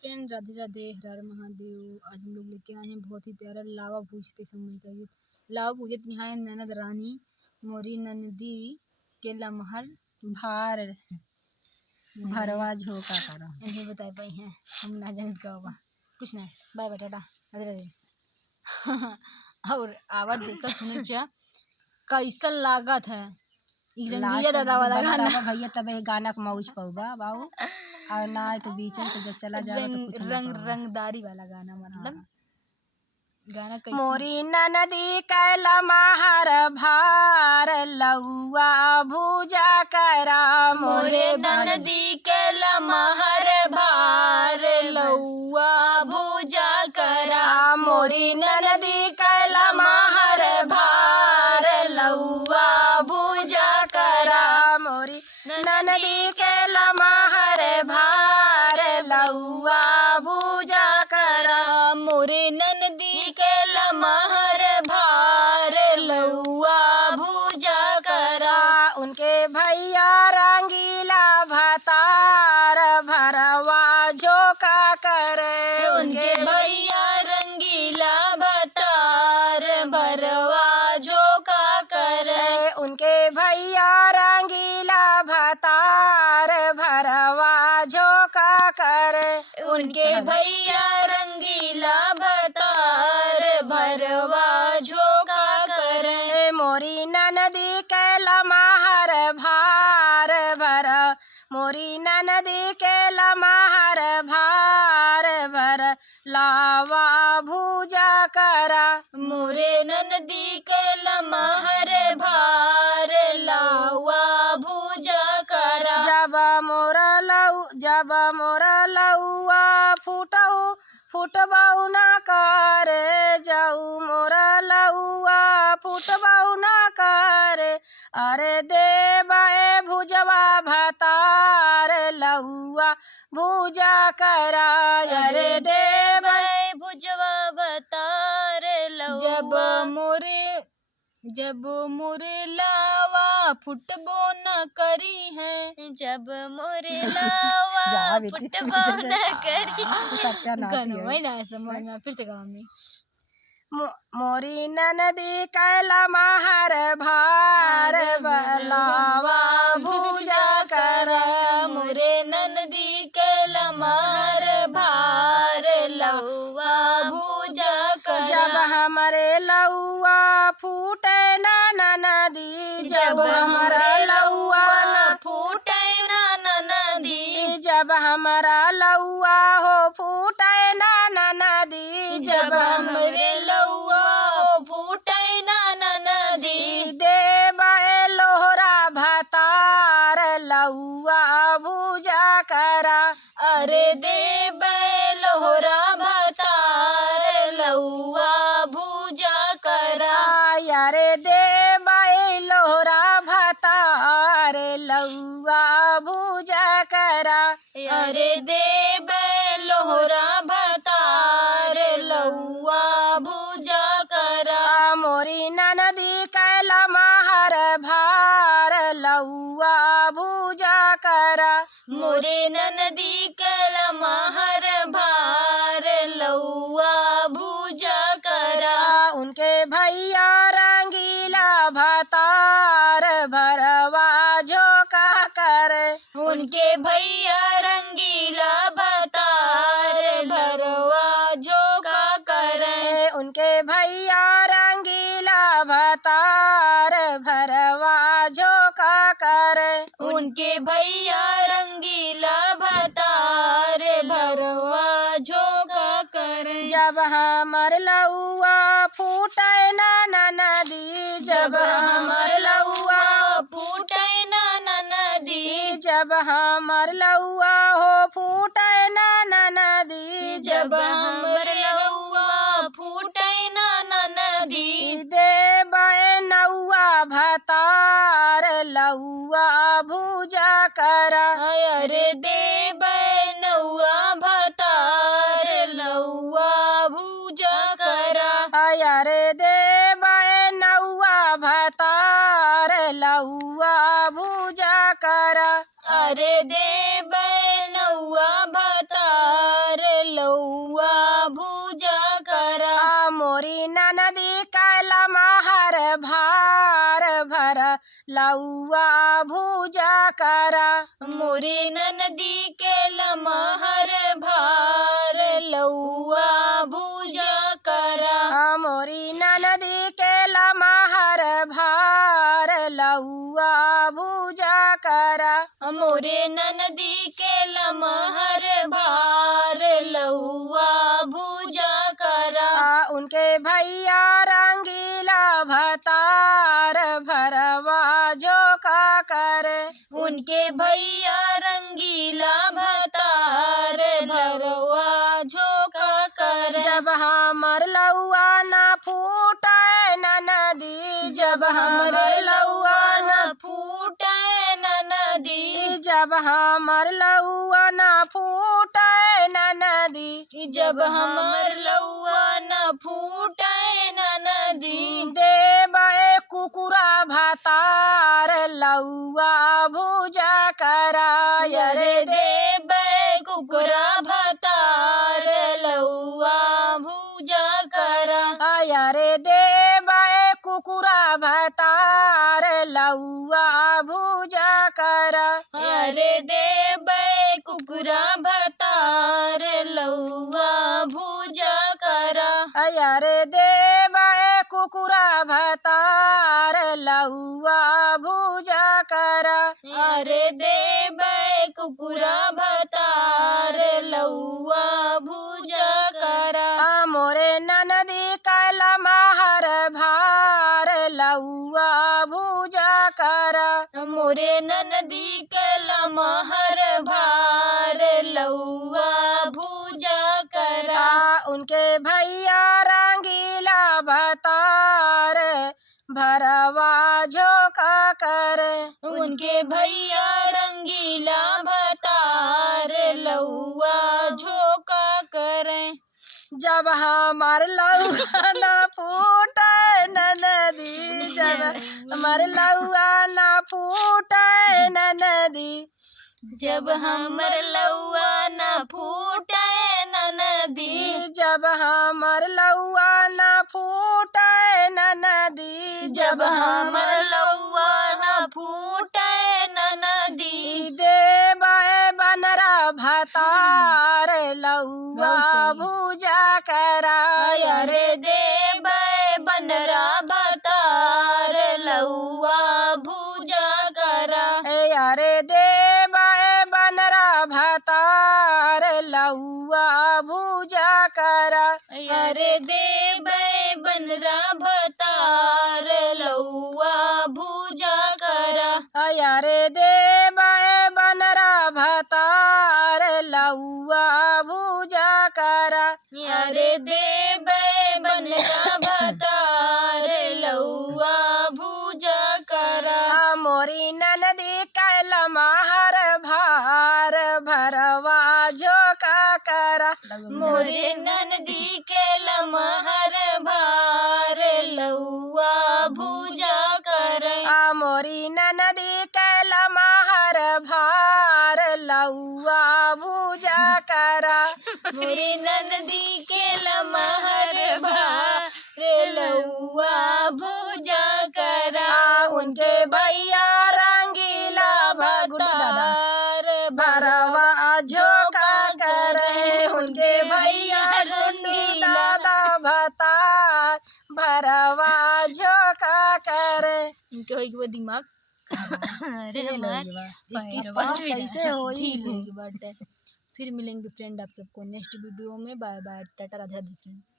Friend Radhe Radhe, हर हर महादेव। आज हम लोग लेके आए हैं बहुत ही प्यारा लावा पूजते समय का गीत। लावा पूजत निहाय ननद रानी, मोरी ननदी के लमहर भार भरवा झोंका करा। इन्हें बताए पाई हैं, हम ना जाने का होगा कुछ नहीं। Bye bye, tata, Radhe Radhe. और आवाज देखकर सुनो चा कैसा लागत है रंगीला दादा वाला गाना भैया तब गाना को मौज पौबा बाबू और ना तो बीचन से जब चला जाए तो कुछ रंगदारी वाला गाना मतलब गाना कैसे मोरी ननदी कैला महर भार लउआ भूजा करा। मोरे ननदी के लमहर भार लउआ भूजा करा। मोरी ननदी कैला महर भार लउआ भूजा करा। मोरी ननदी के लमहर भार लउआ भूजा करा। मोरे ननदी के लमहर भार लउआ भूजा करा। उनके भैया रंगीला भतार भरवा झोंका करे। उनके भैया रंगीला भतार भरवा झोंका करे। उनके भैया रंगीला भतार भरवा झोंका करे। उनके भैया रंगीला भतार भरवा झोंका करे। मोरी ननदी के लमहर भार भर मोरी ननदी के लमहर भार भर लावा भूजा करा। मोरे ननदी के लमहर भार लावा भूजा करा। जब मोर लउआ फुटबऊ न करे जाऊ मोर लउआ फुटबऊ न करे। अरे देवा ए भुजवा भतार लउआ भूजा करा। अरे देवा भुजवा भतार लउआ जब मोरे लावा फुटबो न करी है। जब मोरे लावा फुटबो न करी है। फिर से गाँव में मोरी ननदी कैला महर भार लावा भूजा करा। मोरे ननदी के लमहर भार लउआ भूजा करा। जब हमारे लउआ फूटे ना नदी। जब हमारा लउआ फूटे ना नदी। जब हमारा लउआ हो फूटे ना नदी। जब हमरे लउआ फूटे ना नदी। देवा लोहरा भतार लउआ भूजा करा। अरे देव लोहरा भतार लउआ भूजा करा। यारे देवा लोहरा भतार लउआ भूजा करा। अरे देव लोहरा भतार लउआ भूजा करा। मोरी ननदी कैला महर भार लउआ भूजा करा। मोरे ननदी के लमहर भार लउआ भूजा करा। उनके भैया रंगीला भतार भरवा झोंका करे। उनके भैया रंगीला भतार भरवा झोंका करे। उनके भैया रंगीला भतार भरवा झोंका करे। उनके भैया रंगीला भतार भरवा झोंका करे। जब हमर लउआ फूटे ना नदी। जब हमर लउआ फूटे ना नदी। जब हमर लउआ हो फूटे ना नदी। जब हमर लउआ फूटे ना नदी। देवा नउआ भतार लउआ भूजा करा। अरे देव नउआ भतार लउआ भूजा करा। अरे देवा नउआ भतार लउआ भूजा करा। अरे देव नउआ भतार लौआ भूजा करा। मोरे ननदी के लमहर भार लौआ भूजा करा। मोरी ननदी के लमहर भार लौआ भूजा करा। मोरे ननदी के लमहर भार लौआ भूजा करा। उनके भैया रंगीला भतार भरवा झोंका करे। उनके भैया रंगीला भतार भरवा झोंका कर। जब हमर लौआ न फूटे ननदी, जब हमर लौआ न फूटे ननदी, जब हमर लौआ न फूटे ननदी, जब हमर लौआ न फूटे ननदी। देबे कुकुरा भतार लौआ भूजा करा। अरे देबे कुकुरा भतार लौआ भूजा करा। अरे देबे कुकुरा भतार लौआ भूजा करा। अरे देबे कुकुरा भतार लौआ भूजा करा। अरे देबे कुकुरा भतार लौआ भूजा करा। अरे देबे कुकुरा भतार लौआ भूजा करा। मोरे ननदी कैल महर भार लौआ भूजा करा। मोरे ननदी के लमहर भार लौआ भूजा करा। उनके भैया रंगीला भतार भरवा झोंका करे। उनके भैया रंगीला भतार लौआ झोंका करे। जब हमार लौआ न फूटे ननदी, जब हमार लौआ न फूटे ननदी, जब हमर लौआ न फूटे ननदी, जब हमार लौआ न फूटे ननदी, जब हमर लौआ न फूटे ननदी। देबे बनरा भतार लौआ भूजा करा। अरे देबे बनरा भतार लौआ भूजा करा। अरे देबे बनरा भतार लौआ भूजा करा। अरे देबे बनरा भतार लौआ भूजा करा। अरे देबे बनरा भतार लौआ भूजा करा। अरे देबे बनरा भतार लौआ भूजा करा। मोरी ननदी कैल महर भार भरवा झोंका करा। मोरे ननदी के लमहर भार लौआ भूजा कर। मोरी ननदी कैल महर भार लौआ भूजा करा। मोरी ननदी के लमहर भार लौआ भूजा करा। उनके भैया रंगीला भतार भरवा झोंका करे। उनके भैया रंगीला भतार भरवा झोंका करे। इनके होई के बाद दिमाग अरे हमार कैसे होई? ठीक होगी बात है। फिर मिलेंगे फ्रेंड आप सबको नेक्स्ट वीडियो में। Bye bye, tata, Radhe Radhe.